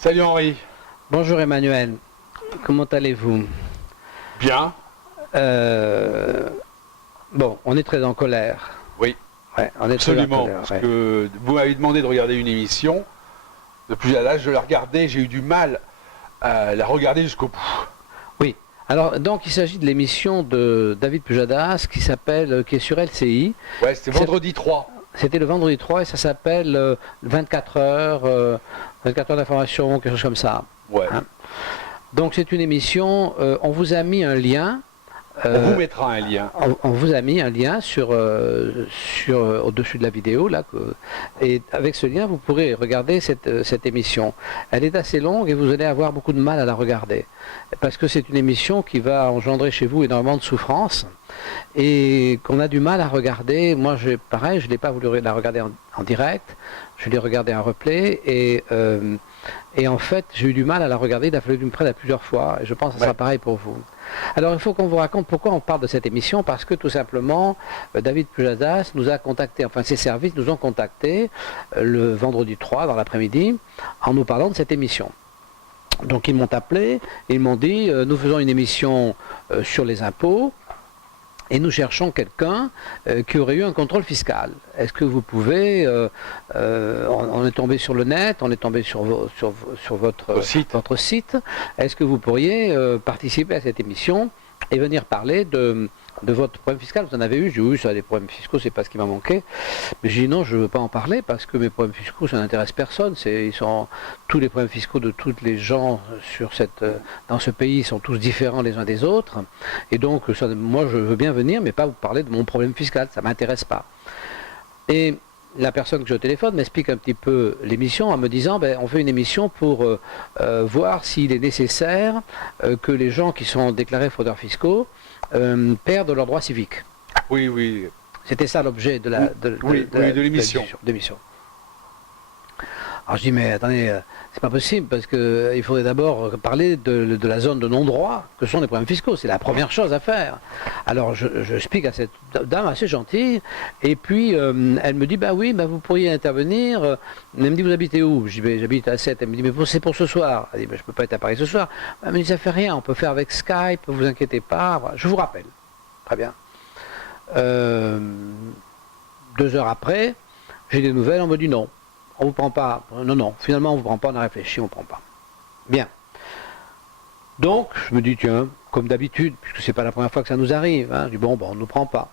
Salut Henri. Bonjour Emmanuel, comment allez-vous? Bien. Bon, on est très en colère. Oui, Ouais, on est absolument. très en colère, Parce ouais. que vous m'avez demandé de regarder une émission. Depuis l'âge de la regarder, j'ai eu du mal à la regarder jusqu'au bout. Oui, alors donc il s'agit de l'émission de David Pujadas qui est sur LCI. Ouais, c'était vendredi 3. C'était le vendredi 3 et ça s'appelle 24 heures, 24 heures d'information, quelque chose comme ça. Ouais. Hein. Donc c'est une émission, on vous a mis un lien. On vous mettra un lien. On vous a mis un lien au-dessus de la vidéo, là, et avec ce lien, vous pourrez regarder cette émission. Elle est assez longue et vous allez avoir beaucoup de mal à la regarder, parce que c'est une émission qui va engendrer chez vous énormément de souffrance, et qu'on a du mal à regarder. Moi, pareil, je n'ai pas voulu la regarder en direct, je l'ai regardée en replay, et en fait, j'ai eu du mal à la regarder, il a fallu que je me prenne à plusieurs fois, et je pense que ça sera pareil pour vous. Alors il faut qu'on vous raconte pourquoi on parle de cette émission, parce que tout simplement David Pujadas nous a contacté, enfin ses services nous ont contacté le vendredi 3 dans l'après-midi en nous parlant de cette émission. Donc ils m'ont appelé, ils m'ont dit nous faisons une émission sur les impôts et nous cherchons quelqu'un qui aurait eu un contrôle fiscal. Est-ce que vous pouvez, on est tombé sur le net, on est tombé sur votre site, est-ce que vous pourriez participer à cette émission et venir parler de votre problème fiscal? Vous en avez eu? J'ai eu ça, des problèmes fiscaux, c'est pas ce qui m'a manqué. Mais j'ai dit non, je ne veux pas en parler parce que mes problèmes fiscaux, ça n'intéresse personne. Tous les problèmes fiscaux de tous les gens dans ce pays sont tous différents les uns des autres. Et donc, moi, je veux bien venir, mais pas vous parler de mon problème fiscal, ça ne m'intéresse pas. Et la personne que j'ai au téléphone m'explique un petit peu l'émission en me disant on fait une émission pour voir s'il est nécessaire que les gens qui sont déclarés fraudeurs fiscaux perdent leurs droits civiques. Oui, oui. C'était ça l'objet de l'émission. Alors je dis mais attendez, c'est pas possible parce qu'il faudrait d'abord parler de la zone de non-droit que sont les problèmes fiscaux. C'est la première chose à faire. Alors je explique à cette dame assez gentille et puis elle me dit oui, vous pourriez intervenir. Elle me dit vous habitez où? Je dis j'habite à 7. Elle me dit mais c'est pour ce soir. Elle dit je peux pas être à Paris ce soir. Elle me dit ça fait rien, on peut faire avec Skype, vous inquiétez pas. Voilà, je vous rappelle. Très bien. 2 heures après, j'ai des nouvelles, on me dit non. On ne vous prend pas. Non, finalement on ne vous prend pas, on a réfléchi, on ne prend pas. Bien. Donc, je me dis, tiens, comme d'habitude, puisque ce n'est pas la première fois que ça nous arrive, je dis, bon, on ne nous prend pas.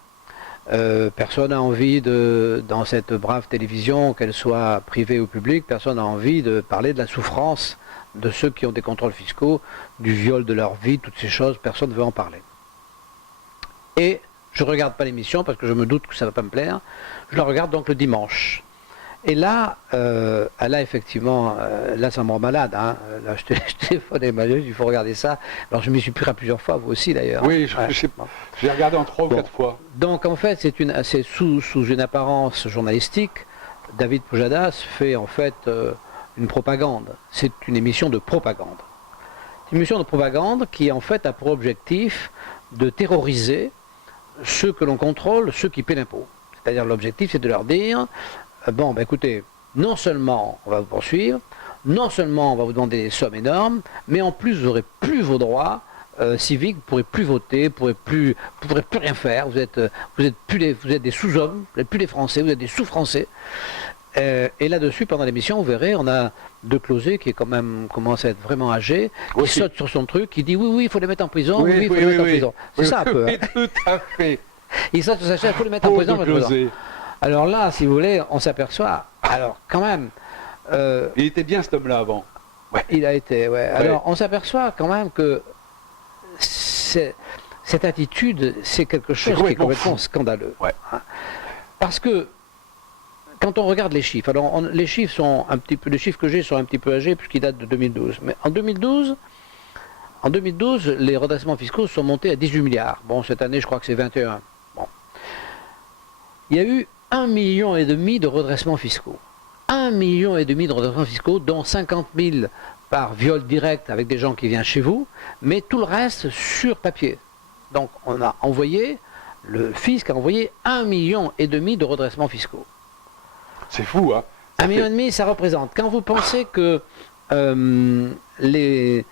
Personne n'a envie dans cette brave télévision, qu'elle soit privée ou publique, personne n'a envie de parler de la souffrance de ceux qui ont des contrôles fiscaux, du viol de leur vie, toutes ces choses, personne ne veut en parler. Et je ne regarde pas l'émission parce que je me doute que ça ne va pas me plaire. Je la regarde donc le dimanche. Et là, elle a effectivement, là ça me rend malade, Là je téléphone à Emmanuel, il faut regarder ça. Alors je m'y suis pris à plusieurs fois, vous aussi d'ailleurs. Oui, j'ai regardé en 3 ou 4 fois. Donc en fait, c'est sous une apparence journalistique, David Pujadas fait en fait une propagande. C'est une émission de propagande. C'est une émission de propagande qui en fait a pour objectif de terroriser ceux que l'on contrôle, ceux qui paient l'impôt. C'est-à-dire l'objectif c'est de leur dire écoutez, non seulement on va vous poursuivre, non seulement on va vous demander des sommes énormes, mais en plus vous n'aurez plus vos droits civiques, vous ne pourrez plus voter, vous ne pourrez plus rien faire, vous êtes des sous-hommes, vous n'êtes plus des Français, vous êtes des sous-Français. Et là-dessus, pendant l'émission, vous verrez, on a De Closet qui est quand même commence à être vraiment âgé, qui saute sur son truc, qui dit oui, il faut les mettre en prison, oui, il faut les mettre en prison. C'est ça un peu. Oui, tout à fait. Il saute sur sa chaise, il faut les mettre en prison. Alors là, si vous voulez, on s'aperçoit, alors quand même... il était bien cet homme-là avant. Ouais. Il a été, ouais. Alors on s'aperçoit quand même que cette attitude, c'est quelque chose qui est complètement scandaleux. Ouais. Parce que, quand on regarde les chiffres, alors les chiffres que j'ai sont un petit peu âgés puisqu'ils datent de 2012. Mais en 2012, les redressements fiscaux sont montés à 18 milliards. Bon, cette année, je crois que c'est 21. Bon. Il y a eu 1,5 million de redressements fiscaux. 1,5 million de redressements fiscaux, dont 50 000 par viol direct avec des gens qui viennent chez vous, mais tout le reste sur papier. Donc on a envoyé, le fisc a envoyé 1,5 million de redressements fiscaux. C'est fou, hein? 1,5 million, ça représente. Quand vous pensez que les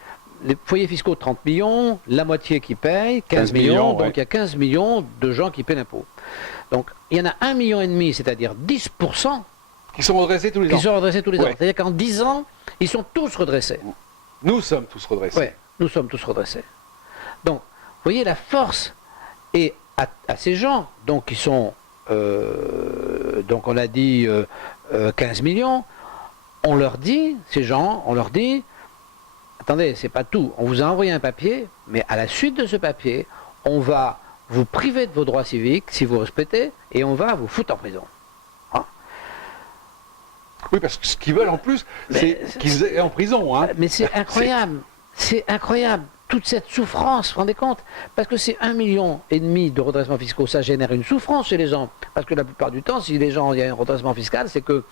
foyers fiscaux 30 millions, la moitié qui paye, 15 15 millions, donc ouais. il y a 15 millions de gens qui paient l'impôt. Donc il y en a 1,5 million, c'est-à-dire 10%, Qui sont redressés tous les qui ans. sont redressés tous les ans. Ouais. C'est-à-dire qu'en 10 ans, ils sont tous redressés. Nous sommes tous redressés. Oui, nous sommes tous redressés. Donc, vous voyez la force. Et à ces gens, donc qui sont, donc on a dit 15 millions, on leur dit, ces gens, on leur dit, attendez, c'est pas tout, on vous a envoyé un papier, mais à la suite de ce papier, on va vous priver de vos droits civiques, si vous respectez, et on va vous foutre en prison. Oui, parce que ce qu'ils veulent en plus, c'est qu'ils aient en prison. Hein. Mais c'est incroyable, c'est incroyable, toute cette souffrance, vous vous rendez compte? Parce que c'est 1,5 million de redressements fiscaux, ça génère une souffrance chez les gens. Parce que la plupart du temps, si les gens, il y a un redressement fiscal, c'est que,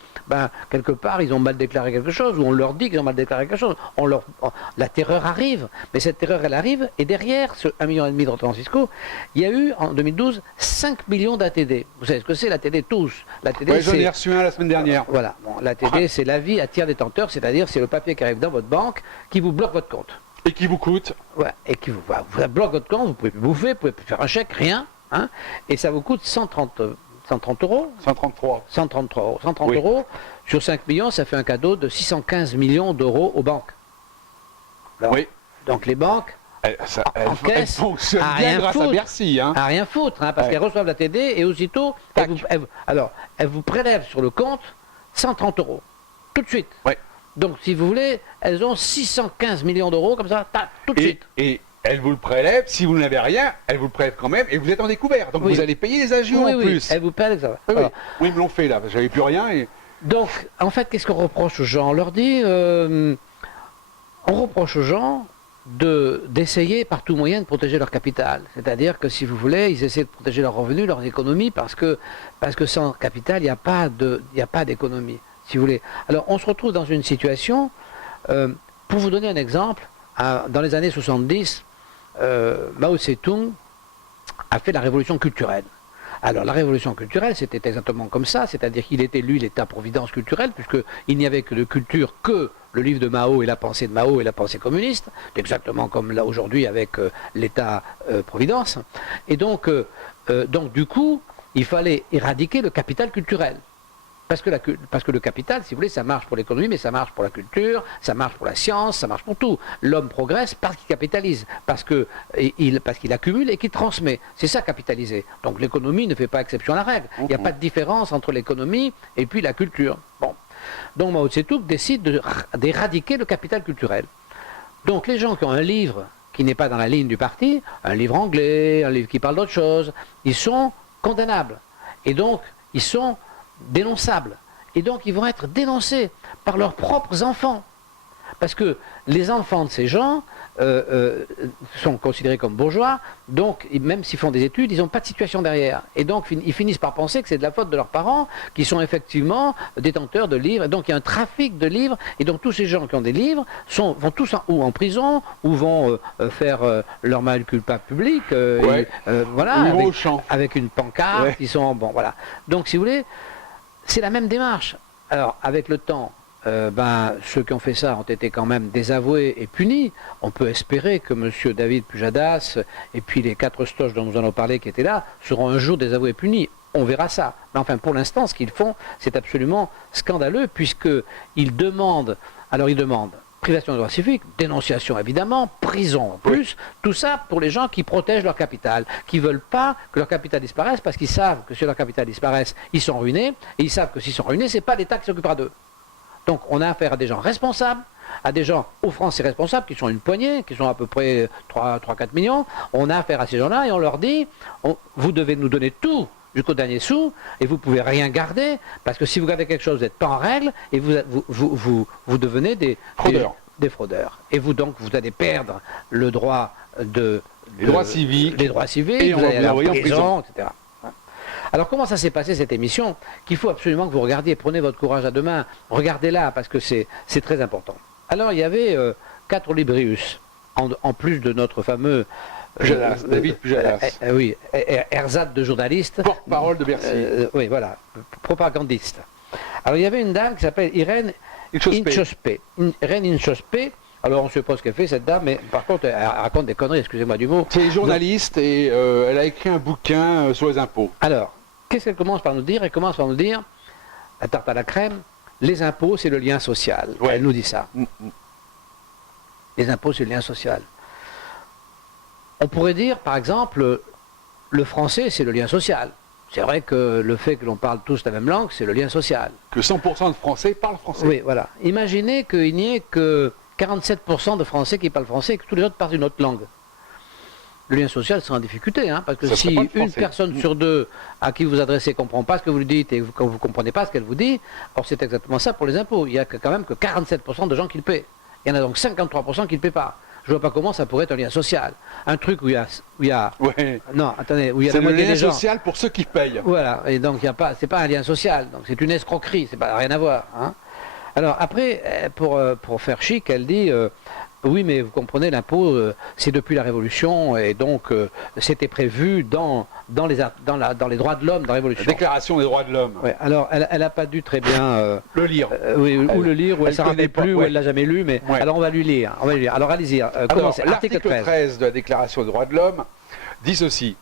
quelque part, ils ont mal déclaré quelque chose, ou on leur dit qu'ils ont mal déclaré quelque chose. La terreur arrive, mais cette terreur, elle arrive, et derrière ce 1,5 million de redressements fiscaux, il y a eu, en 2012, 5 millions d'ATD. Vous savez ce que c'est, l'ATD tous? L'ATD, Ouais, j'en ai reçu un la semaine dernière. Voilà, bon, l'ATD, c'est l'avis à tiers détenteur, c'est-à-dire c'est le papier qui arrive dans votre banque qui vous bloque votre compte. Et qui vous coûte. Ouais, et qui vous bloque votre compte, vous pouvez plus bouffer, vous pouvez plus faire un chèque, rien, hein, et ça vous coûte 130 euros. 133. 133 euros. 130 Oui. euros sur 5 millions, ça fait un cadeau de 615 millions d'euros aux banques. Alors, Oui. donc les banques, Elles caisse, fonctionnent à bien rien grâce à foutre. Bercy. Hein. à rien foutre, hein, parce Ouais. qu'elles reçoivent la TD et aussitôt, Tac. elles vous prélèvent sur le compte 130 euros. Tout de suite. Ouais. Donc, si vous voulez, elles ont 615 millions d'euros, comme ça, tac, tout de suite. Et elles vous le prélèvent. Si vous n'avez rien, elles vous le prélèvent quand même. Et vous êtes en découvert. Donc Oui. vous allez payer les agios en plus. elles vous prélèvent ça. Oui, oui. Alors, Oui, ils me l'ont fait là. J'avais plus rien. Et... donc, en fait, qu'est-ce qu'on reproche aux gens? On leur dit, on reproche aux gens d'essayer par tout moyen de protéger leur capital. C'est-à-dire que si vous voulez, ils essaient de protéger leurs revenus, leurs économies, parce que sans capital, il n'y a pas d'économie, si vous voulez. Alors, on se retrouve dans une situation, pour vous donner un exemple, dans les années 70, Mao Tse-tung a fait la révolution culturelle. Alors la révolution culturelle, c'était exactement comme ça, c'est-à-dire qu'il est élu l'État-providence culturelle, puisqu'il n'y avait que de culture que le livre de Mao et la pensée de Mao et la pensée communiste, exactement comme là aujourd'hui avec l'État-providence. Et donc, du coup, il fallait éradiquer le capital culturel. Parce que le capital, si vous voulez, ça marche pour l'économie, mais ça marche pour la culture, ça marche pour la science, ça marche pour tout. L'homme progresse parce qu'il capitalise, parce qu'il accumule et qu'il transmet. C'est ça, capitaliser. Donc l'économie ne fait pas exception à la règle. Il n'y a pas de différence entre l'économie et puis la culture. Bon. Donc Mao Tse-tung décide d'éradiquer le capital culturel. Donc les gens qui ont un livre qui n'est pas dans la ligne du parti, un livre anglais, un livre qui parle d'autre chose, ils sont condamnables. Et donc, ils sont dénonçables. Et donc, ils vont être dénoncés par leurs propres enfants. Parce que les enfants de ces gens sont considérés comme bourgeois, donc même s'ils font des études, ils n'ont pas de situation derrière. Et donc, ils finissent par penser que c'est de la faute de leurs parents, qui sont effectivement détenteurs de livres. Et donc, il y a un trafic de livres. Et donc, tous ces gens qui ont des livres vont tous en prison, ou vont faire leur mea culpa public. Voilà, Ou au champ. avec une pancarte. Ouais. Ils sont, bon, voilà. Donc, si vous voulez, c'est la même démarche. Alors, avec le temps, ceux qui ont fait ça ont été quand même désavoués et punis. On peut espérer que M. David Pujadas et puis les 4 stoches dont nous allons parler qui étaient là seront un jour désavoués et punis. On verra ça. Mais enfin, pour l'instant, ce qu'ils font, c'est absolument scandaleux puisqu'ils demandent, privation de droits civiques, dénonciation évidemment, prison en plus, tout ça pour les gens qui protègent leur capital, qui ne veulent pas que leur capital disparaisse parce qu'ils savent que si leur capital disparaisse, ils sont ruinés, et ils savent que s'ils sont ruinés, ce n'est pas l'État qui s'occupera d'eux. Donc on a affaire à des gens responsables, à des gens offensés responsables, qui sont une poignée, qui sont à peu près 3-4 millions. On a affaire à ces gens-là et on leur dit, vous devez nous donner tout jusqu'au dernier sou, et vous ne pouvez rien garder, parce que si vous gardez quelque chose, vous n'êtes pas en règle, et vous devenez des fraudeurs. Et vous allez perdre le droit les droits civiques, et vous allez aller en prison, etc. Alors comment ça s'est passé cette émission, qu'il faut absolument que vous regardiez, prenez votre courage à deux mains, regardez-la, parce que c'est très important. Alors il y avait 4 librius, en plus de notre fameux Pujadas, David Pujadas. Oui, ersatz de journaliste. Porte-parole de Bercy. Oui, voilà, propagandiste. Alors il y avait une dame qui s'appelle Irène Inchospé. Reine Inchospé. Alors on ne sait pas ce qu'elle fait cette dame, mais par contre elle raconte des conneries, excusez-moi du mot. C'est journaliste et elle a écrit un bouquin sur les impôts. Alors, qu'est-ce qu'elle commence par nous dire? Elle commence par nous dire, la tarte à la crème, les impôts c'est le lien social. Ouais. Elle nous dit ça. Les impôts c'est le lien social. On pourrait dire par exemple, le français c'est le lien social. C'est vrai que le fait que l'on parle tous la même langue, c'est le lien social. Que 100% de Français parlent français. Oui, voilà. Imaginez qu'il n'y ait que 47% de Français qui parlent français et que tous les autres parlent une autre langue. Le lien social sera en difficulté, hein, parce que Ça si serait pas de une français. personne sur deux à qui vous adressez ne comprend pas ce que vous lui dites et que vous ne comprenez pas ce qu'elle vous dit, or c'est exactement ça pour les impôts. Il n'y a quand même que 47% de gens qui le paient. Il y en a donc 53% qui ne le paient pas. Je ne vois pas comment ça pourrait être un lien social. Un truc où il y a Ouais. non, attendez, où il y a C'est la le moitié lien des gens. social pour ceux qui payent. Voilà, et donc il y a pas, c'est pas un lien social, donc c'est une escroquerie, c'est pas rien à voir. Hein. Alors après, pour faire chic, elle dit oui, mais vous comprenez, l'impôt, c'est depuis la Révolution, et donc c'était prévu dans les droits de l'homme de la La Révolution. Déclaration des droits de l'homme. Ouais, alors elle n'a pas dû très bien Le lire. oui, ou le lire, ou elle ne elle s'en connaît rappelle pas, plus, ou ouais. elle l'a jamais lu, mais Ouais. alors on va lui lire. Alors allez-y, Alors, commencez. l'article 13 de la Déclaration des droits de l'homme dit ceci.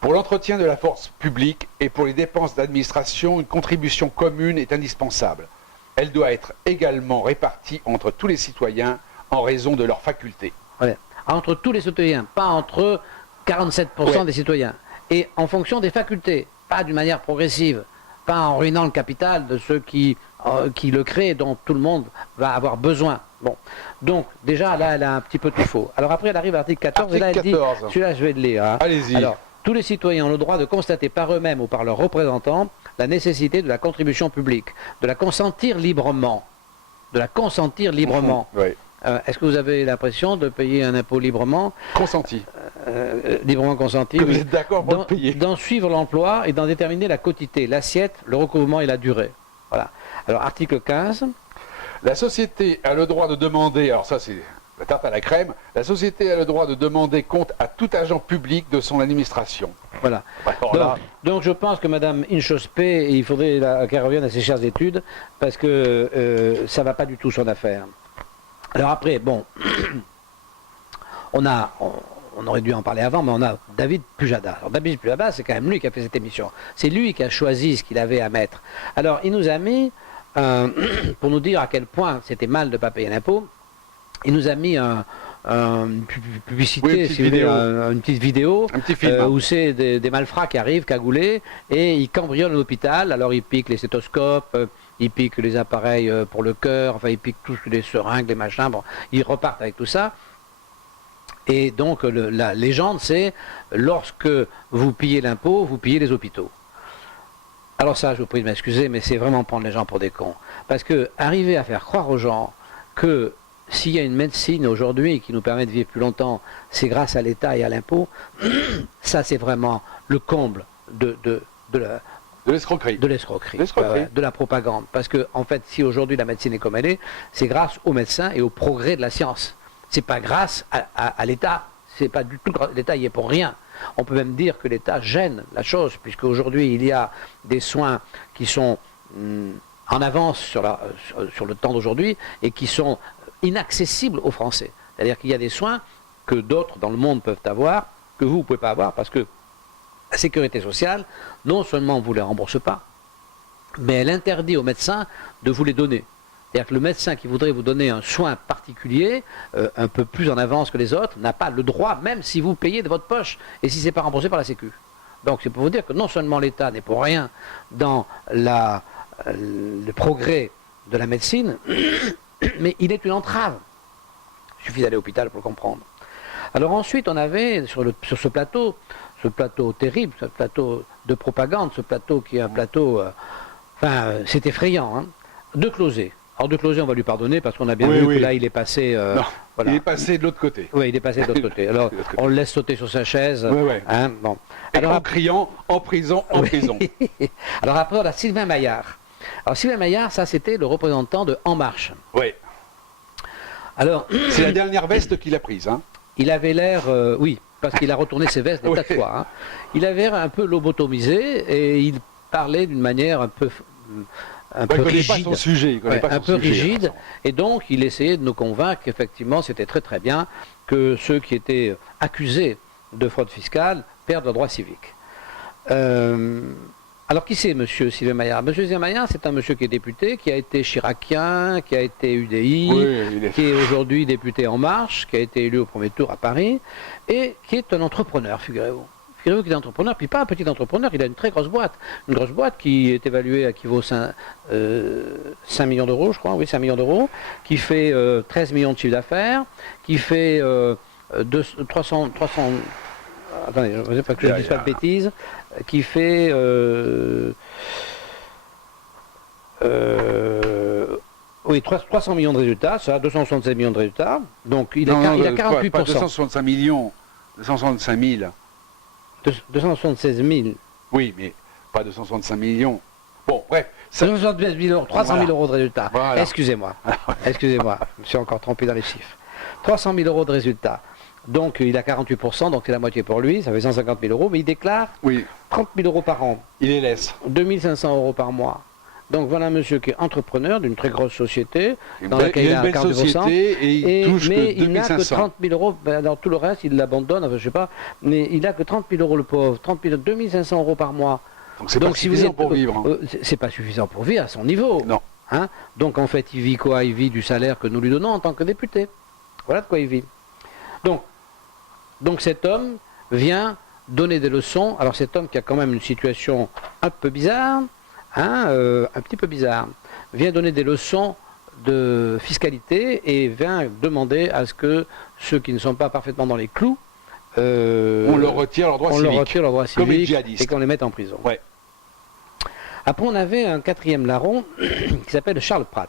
Pour l'entretien de la force publique et pour les dépenses d'administration, une contribution commune est indispensable. Elle doit être également répartie entre tous les citoyens en raison de leurs facultés. Voilà. Entre tous les citoyens, pas entre 47% Ouais. des citoyens. Et en fonction des facultés, pas d'une manière progressive, pas en ruinant le capital de ceux qui le créent, dont tout le monde va avoir besoin. Bon. Donc, déjà, là, elle a un petit peu tout faux. Alors après, elle arrive à l'article 14, et là, elle Article dit, 14. celui-là, je vais le lire. Hein. Allez-y. Alors, tous les citoyens ont le droit de constater par eux-mêmes ou par leurs représentants la nécessité de la contribution publique, de la consentir librement. De la consentir librement. Oui. Est-ce que vous avez l'impression de payer un impôt librement, Consenti. librement consenti, Que vous oui. êtes d'accord pour le payer. D'en suivre l'emploi et d'en déterminer la quotité, l'assiette, le recouvrement et la durée. Voilà. Alors, article 15. La société a le droit de demander, alors ça c'est la tarte à la crème, la société a le droit de demander compte à tout agent public de son administration. Voilà. Alors Donc, là, donc je pense que Mme Inchospé, il faudrait qu'elle revienne à ses chères études, parce que ça ne va pas du tout son affaire. Alors après, bon, on aurait dû en parler avant, mais on a David Pujada. Alors David Pujada, c'est quand même lui qui a fait cette émission. C'est lui qui a choisi ce qu'il avait à mettre. Alors il nous a mis, pour nous dire à quel point c'était mal de ne pas payer l'impôt, il nous a mis une publicité, Oui, une petite si vous voulez, vidéo. une petite vidéo, un petit film. où c'est des malfrats qui arrivent, cagoulés, et ils cambriolent l'hôpital. Alors ils piquent les stéthoscopes, ils piquent les appareils pour le cœur, enfin ils piquent tous les seringues, les machins, bon, ils repartent avec tout ça. Et donc la légende, c'est lorsque vous pillez l'impôt, vous pillez les hôpitaux. Alors ça, je vous prie de m'excuser, mais c'est vraiment prendre les gens pour des cons. Parce que arriver à faire croire aux gens que s'il y a une médecine aujourd'hui qui nous permet de vivre plus longtemps, c'est grâce à l'État et à l'impôt, ça c'est vraiment le comble de l'escroquerie. l'escroquerie, L'escroquerie. de la propagande. Parce que, en fait, si aujourd'hui la médecine est comme elle est, c'est grâce aux médecins et au progrès de la science. C'est pas grâce à l'État. C'est pas du tout, l'État y est pour rien. On peut même dire que l'État gêne la chose, puisque aujourd'hui il y a des soins qui sont en avance sur le temps d'aujourd'hui et qui sont inaccessibles aux Français. C'est-à-dire qu'il y a des soins que d'autres dans le monde peuvent avoir, que vous ne pouvez pas avoir, parce que la sécurité sociale, non seulement vous ne les rembourse pas, mais elle interdit aux médecins de vous les donner. C'est-à-dire que le médecin qui voudrait vous donner un soin particulier, un peu plus en avance que les autres, n'a pas le droit, même si vous payez de votre poche, et si ce n'est pas remboursé par la Sécu. Donc c'est pour vous dire que non seulement l'État n'est pour rien dans le progrès de la médecine, mais il est une entrave. Il suffit d'aller à l'hôpital pour le comprendre. Alors ensuite, on avait sur ce plateau terrible, ce plateau de propagande, ce plateau qui est un plateau, c'est effrayant, hein, de Closet. Alors de Closet, on va lui pardonner parce qu'on a bien vu que là, il est passé... Non, voilà. il est passé de l'autre côté. Oui, il est passé de l'autre côté. Alors, on le laisse sauter sur sa chaise. Ouais. Hein, bon. Et Alors, en criant, en prison, en prison. Alors après, on a Sylvain Maillard. Alors Sylvain Maillard, ça c'était le représentant de En Marche. Oui. Alors, C'est la dernière veste qu'il a prise. Hein. il avait l'air, oui, parce qu'il a retourné ses vestes des tas de fois. Hein. Il avait l'air un peu lobotomisé et il parlait d'une manière un peu un Ouais, peu il connaît pas rigide. son sujet. Il connaît Ouais, pas un son peu sujet, rigide, de toute et donc il essayait de nous convaincre qu'effectivement c'était très très bien que ceux qui étaient accusés de fraude fiscale perdent leurs droits civiques. Alors qui c'est monsieur Sylvain Maillard? Monsieur Sylvain Maillard, c'est un monsieur qui est député, qui a été chiracien, qui a été UDI, Oui, il est- qui est aujourd'hui député En Marche, qui a été élu au premier tour à Paris, et qui est un entrepreneur, figurez-vous. Figurez-vous qu'il est entrepreneur, puis pas un petit entrepreneur, il a une très grosse boîte. Une grosse boîte qui est évaluée à qui vaut 5 millions d'euros, je crois, oui, 5 millions d'euros, qui fait 13 millions de chiffre d'affaires, qui fait 300, attendez, je ne sais pas que je ne dise pas de bêtises, qui fait oui, 300 millions de résultats, ça, 276 millions de résultats, donc il a 48%. Pas 265 millions, 265 000. 276 000. Oui, mais pas 265 millions. Bon, bref. 276 000 euros, 300 000 euros de résultats. Voilà. Excusez-moi, excusez-moi, je me suis encore trompé dans les chiffres. 300 000 euros de résultats. Donc il a 48%, donc c'est la moitié pour lui, ça fait 150 000 euros, mais il déclare Oui, 30 000 euros par an, il les laisse. 2 500 euros par mois. Donc voilà un monsieur qui est entrepreneur d'une très grosse société, dans Il laquelle il a a une belle 42%, société et il touche mais que il n'a que 2500. 30 000 euros, ben, dans tout le reste il l'abandonne, enfin, je sais pas, mais il n'a que 30 000 euros le pauvre, 2 500 euros par mois. Donc c'est pas suffisant pour vivre. Hein. C'est pas suffisant pour vivre à son niveau. Non. Hein. Donc en fait il vit quoi? Il vit du salaire que nous lui donnons en tant que député. Voilà de quoi il vit. Donc cet homme vient donner des leçons. Alors cet homme qui a quand même une situation un peu bizarre, hein, un petit peu bizarre, vient donner des leçons de fiscalité et vient demander à ce que ceux qui ne sont pas parfaitement dans les clous, on leur retire leurs droits on civiques. leur retire leurs droits Comme les civiques djihadistes. et qu'on les mette en prison. Ouais. Après on avait un quatrième larron qui s'appelle Charles Prats.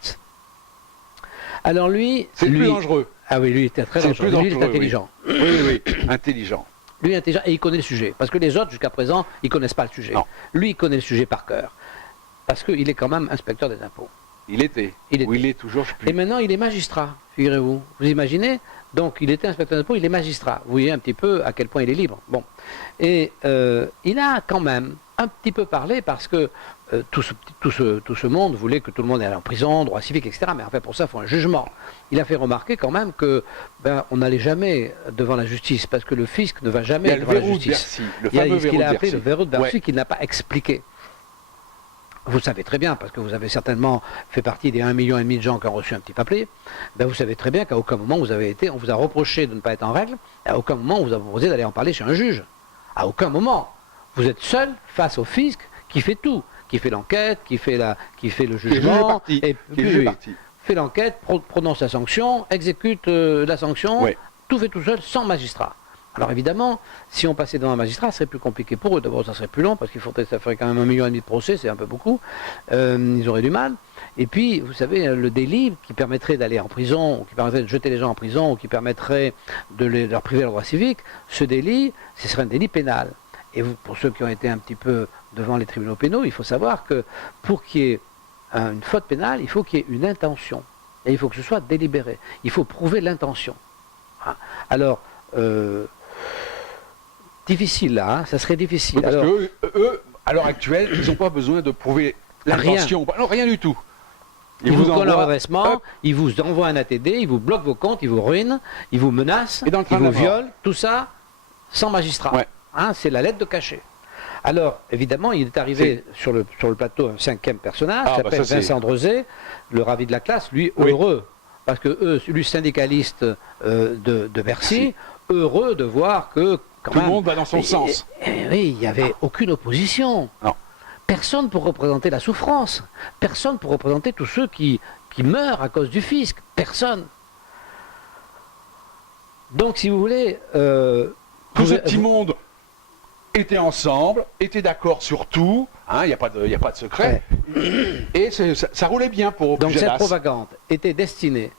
Alors lui... C'est le plus dangereux. Ah oui, lui était très C'est dangereux. plus Lui, il est dangereux, intelligent. Oui, intelligent. Lui est intelligent et il connaît le sujet. Parce que les autres, jusqu'à présent, ils ne connaissent pas le sujet. Non. Lui, il connaît le sujet par cœur. Parce qu'il est quand même inspecteur des impôts. Il était. Ou il est toujours, je sais Et plus. maintenant, il est magistrat, figurez-vous. Vous imaginez? Donc, il était inspecteur des impôts, il est magistrat. Vous voyez un petit peu à quel point il est libre. Bon. Et il a quand même un petit peu parlé parce que tout ce monde voulait que tout le monde aille en prison, droit civique, etc. Mais en fait, pour ça, il faut un jugement. Il a fait remarquer quand même que on n'allait jamais devant la justice parce que le fisc ne va Il y jamais a le devant la verrou de justice. Bercy. Le Il y a fameux ce qu'il verrou a de appelé le Bercy. verrou de Bercy Ouais. qu'il n'a pas expliqué. Vous savez très bien, parce que vous avez certainement fait partie des 1,5 million de gens qui ont reçu un petit papier, vous savez très bien qu'à aucun moment on vous a reproché de ne pas être en règle, et à aucun moment on vous a proposé d'aller en parler chez un juge. À aucun moment. Vous êtes seul face au fisc qui fait tout, qui fait l'enquête, qui fait le jugement, et puis, fait l'enquête, prononce la sanction, exécute la sanction, Ouais. tout fait tout seul sans magistrat. Alors évidemment, si on passait devant un magistrat, ce serait plus compliqué pour eux. D'abord, ça serait plus long, parce ça ferait quand même 1,5 million de procès, c'est un peu beaucoup. Ils auraient du mal. Et puis, vous savez, le délit qui permettrait d'aller en prison, ou qui permettrait de jeter les gens en prison, ou qui permettrait de leur priver leur droit civique, ce délit, ce serait un délit pénal. Et pour ceux qui ont été un petit peu devant les tribunaux pénaux, il faut savoir que pour qu'il y ait une faute pénale, il faut qu'il y ait une intention. Et il faut que ce soit délibéré. Il faut prouver l'intention. Alors, difficile là, hein, ça serait difficile. Oui, parce Alors, que eux, à l'heure actuelle, ils n'ont pas besoin de prouver l'intention. Non, rien du tout. ils vous collent un envoient, redressement, hop, ils vous envoient un ATD, ils vous bloquent vos comptes, ils vous ruinent, ils vous menacent, Et dans le ils train de vous la mort. violent, tout ça sans magistrat. Ouais. Hein, c'est la lettre de cachet. Alors, évidemment, il est arrivé sur le plateau un 5e personnage, Ah, qui bah s'appelle ça, c'est- Vincent Drezé, le ravi de la classe, lui, Oui. heureux, parce que lui, syndicaliste de Bercy, heureux de voir que, quand Tout le même, monde va dans son sens. oui, il n'y avait aucune opposition. Non. Personne pour représenter la souffrance. Personne pour représenter tous ceux qui meurent à cause du fisc. Personne. Donc, si vous voulez... Tout ce petit monde était ensemble, était d'accord sur tout. Il n'y a pas de secret. Et ça roulait bien pour Donc, cette Pujadas. propagande était destinée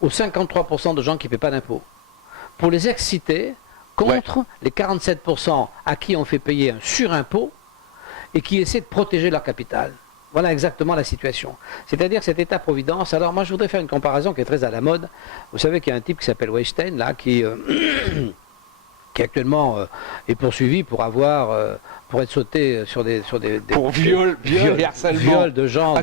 aux 53% de gens qui ne paient pas d'impôts, pour les exciter contre les 47% à qui on fait payer un surimpôt et qui essaient de protéger leur capital. Voilà exactement la situation. C'est-à-dire cet État-providence. Alors moi je voudrais faire une comparaison qui est très à la mode. Vous savez qu'il y a un type qui s'appelle Weinstein, là, qui qui actuellement est poursuivi pour pour être sauté sur des pour viol et harcèlement, viol de gens,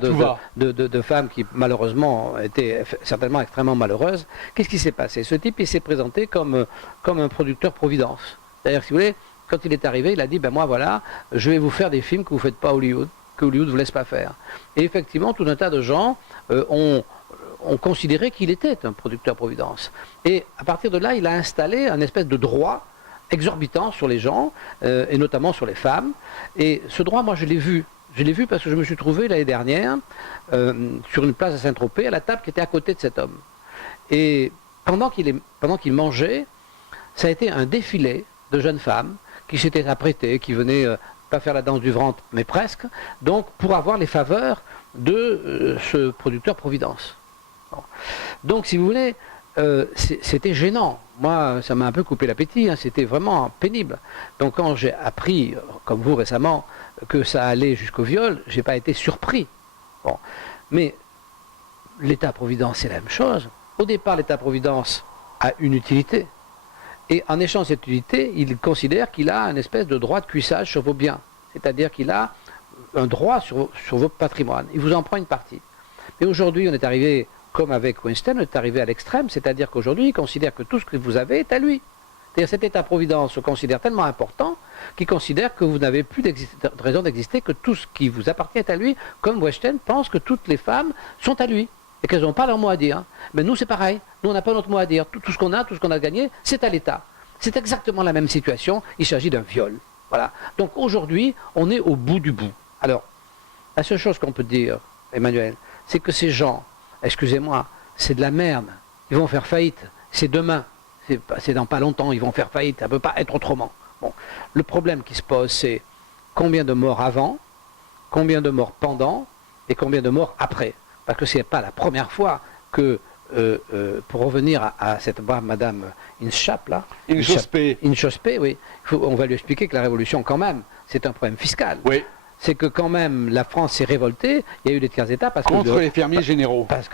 de femmes qui malheureusement étaient certainement extrêmement malheureuses. Qu'est-ce qui s'est passé? Ce type, il s'est présenté comme un producteur Providence. C'est-à-dire, si vous voulez, quand il est arrivé, il a dit, ben moi voilà, je vais vous faire des films que vous ne faites pas à Hollywood, que Hollywood ne vous laisse pas faire. Et effectivement, tout un tas de gens ont considéré qu'il était un producteur Providence. Et à partir de là, il a installé un espèce de droit exorbitant sur les gens, et notamment sur les femmes. Et ce droit, moi, je l'ai vu. Je l'ai vu parce que je me suis trouvé l'année dernière sur une place à Saint-Tropez, à la table qui était à côté de cet homme. Et pendant qu'il mangeait, ça a été un défilé de jeunes femmes qui s'étaient apprêtées, qui venaient pas faire la danse du ventre, mais presque, donc pour avoir les faveurs de ce producteur Providence. Bon. Donc, si vous voulez, c'était gênant. Moi, ça m'a un peu coupé l'appétit, hein, c'était vraiment pénible. Donc quand j'ai appris, comme vous récemment, que ça allait jusqu'au viol, j'ai pas été surpris. Bon. Mais l'État-providence, c'est la même chose. Au départ, l'État-providence a une utilité. Et en échange de cette utilité, il considère qu'il a une espèce de droit de cuissage sur vos biens. C'est-à-dire qu'il a un droit sur vos patrimoines. Il vous en prend une partie. Mais aujourd'hui, on est arrivé, comme avec Weinstein, on est arrivé à l'extrême, c'est-à-dire qu'aujourd'hui, il considère que tout ce que vous avez est à lui. C'est-à-dire cet État-providence se considère tellement important qu'il considère que vous n'avez plus de raison d'exister, que tout ce qui vous appartient est à lui, comme Weinstein pense que toutes les femmes sont à lui et qu'elles n'ont pas leur mot à dire. Mais nous, c'est pareil. Nous, on n'a pas notre mot à dire. Tout ce qu'on a gagné, c'est à l'État. C'est exactement la même situation. Il s'agit d'un viol. Voilà. Donc aujourd'hui, on est au bout du bout. Alors, la seule chose qu'on peut dire, Emmanuel, c'est que ces gens, excusez-moi, c'est de la merde. Ils vont faire faillite. C'est demain. C'est dans pas longtemps, ils vont faire faillite. Ça ne peut pas être autrement. Bon. Le problème qui se pose, c'est combien de morts avant, combien de morts pendant et combien de morts après. Parce que ce n'est pas la première fois que, pour revenir à cette brave madame Inchap, là, Inchospé, oui, on va lui expliquer que la révolution, quand même, c'est un problème fiscal. Oui. C'est que quand même la France s'est révoltée, il y a eu des tiers états parce contre les fermiers généraux. Parce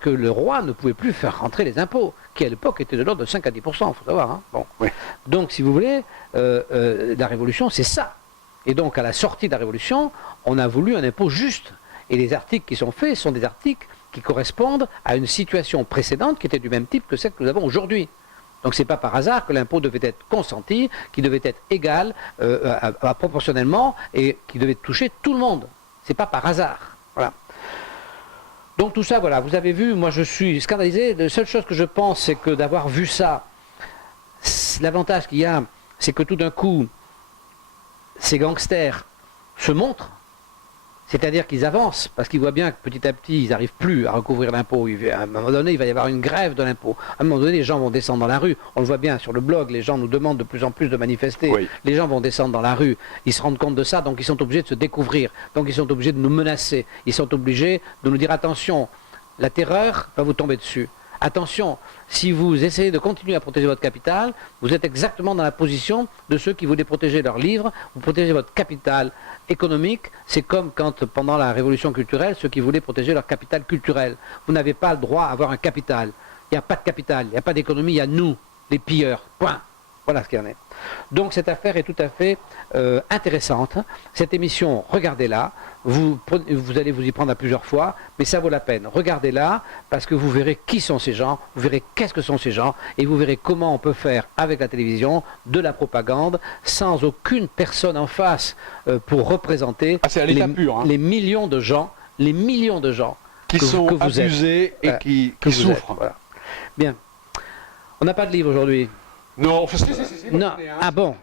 que le roi ne pouvait plus faire rentrer les impôts, qui à l'époque étaient de l'ordre de 5 à 10%, il faut savoir. Hein. Bon. Oui. Donc, si vous voulez, la révolution, c'est ça. Et donc, à la sortie de la révolution, on a voulu un impôt juste. Et les articles qui sont faits sont des articles qui correspondent à une situation précédente qui était du même type que celle que nous avons aujourd'hui. Donc c'est pas par hasard que l'impôt devait être consenti, qui devait être égal proportionnellement et qui devait toucher tout le monde. C'est pas par hasard. Voilà. Donc tout ça, voilà, vous avez vu, moi je suis scandalisé. La seule chose que je pense, c'est que d'avoir vu ça, l'avantage qu'il y a, c'est que tout d'un coup, ces gangsters se montrent. C'est-à-dire qu'ils avancent, parce qu'ils voient bien que petit à petit, ils n'arrivent plus à recouvrir l'impôt. À un moment donné, il va y avoir une grève de l'impôt. À un moment donné, les gens vont descendre dans la rue. On le voit bien sur le blog, les gens nous demandent de plus en plus de manifester. Oui. Les gens vont descendre dans la rue, ils se rendent compte de ça, donc ils sont obligés de se découvrir. Donc ils sont obligés de nous menacer. Ils sont obligés de nous dire, attention, la terreur va vous tomber dessus. Attention, si vous essayez de continuer à protéger votre capital, vous êtes exactement dans la position de ceux qui voulaient protéger leurs livres, vous protégez votre capital économique, c'est comme quand pendant la révolution culturelle, ceux qui voulaient protéger leur capital culturel. Vous n'avez pas le droit à avoir un capital. Il n'y a pas de capital, il n'y a pas d'économie, il y a nous, les pilleurs. Point. Voilà ce qu'il y en est. Donc cette affaire est tout à fait intéressante. Cette émission, regardez-la. Vous allez vous y prendre à plusieurs fois, mais ça vaut la peine. Regardez-la, parce que vous verrez qui sont ces gens, vous verrez qu'est-ce que sont ces gens, et vous verrez comment on peut faire avec la télévision de la propagande sans aucune personne en face pour représenter les millions de gens qui sont abusés et qui souffrent. Voilà. Bien. On n'a pas de livre aujourd'hui. Non, non. Ah bon.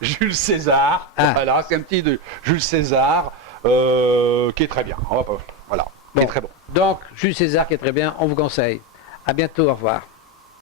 Jules César. Voilà, c'est un petit de Jules César qui est très bien. Voilà, bon. qui est très bon. Donc, Jules César qui est très bien, on vous conseille. À bientôt, au revoir.